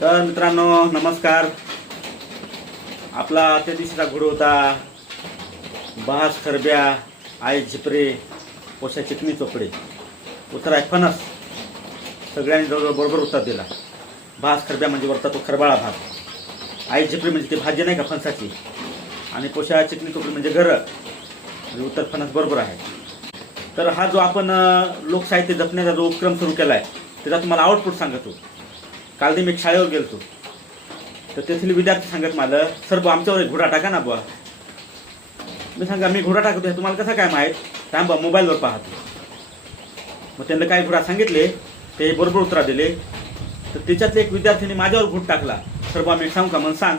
तर मित्रांनो नमस्कार. आपला त्या दिवशीचा घोडा होता बहास खरब्या आई झिपरे पोशा चिकनी चोपडे उत्तर आहे फणस. सगळ्यांनी जवळजवळ बरोबर उत्तर दिला. बहास खरब्या म्हणजे वरता तो खरबाळा भाग, आई झिपरी म्हणजे ती भाजी नाही का फणसाची, आणि पोशा चिकनी चोपडी म्हणजे घरं, म्हणजे उत्तर फणस बरोबर आहे. तर हा जो आपण लोकसाहित्य जपण्याचा जो उपक्रम सुरू केला आहे त्याचा तुम्हाला आउटपुट सांगतो. काल मी एक शाळेवर गेलो तर तेथील विद्यार्थी सांगत मला, सर बुवा आमच्यावर एक घोडा टाका ना बुवा. मी सांगा मी घोडा टाकतो हे तुम्हाला कसं काय माहीत? थांबा मोबाईलवर पाहतो. मग त्यांना काय घोडा सांगितले ते बरोबर उत्तर दिले. तर त्याच्यातले एक विद्यार्थ्यांनी माझ्यावर घोट टाकला, सर बुवा मी सांगू का? म्हणून सांग.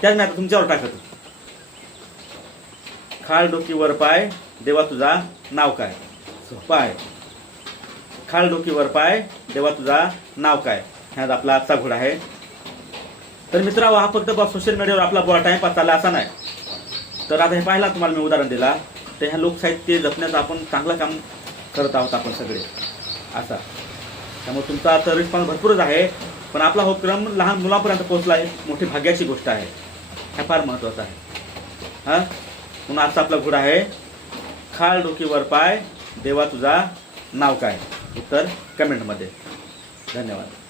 त्याच मी आता तुमच्यावर टाकतो. खाल डोकी वर पाय देवा तुझा नाव काय? पाय खाल डोकी वर पाय देवा तुझा नाव काय, ह्यात आपला आजचा घोडा आहे. तर मित्रांनो हा फक्त सोशल मीडियावर आपला टाइमपास चालला असा नाही. तर आता हे पाहिला तुम्हाला मी उदाहरण दिला, तर ह्या लोकसाहित्य जपण्याचं आपण चांगलं काम करत आहोत आपण सगळे असा. त्यामुळे तुमचा तर रिस्पॉन्स भरपूरच आहे, पण आपला हा उपक्रम लहान मुलांपर्यंत पोहोचला आहे, मोठी भाग्याची गोष्ट आहे. हे फार महत्त्वाचं आहे. हां म्हणून आजचा आपला घोडा आहे खाल डोकी वर पाय देवा तुझा नाव काय. उत्तर कमेंटमध्ये. धन्यवाद.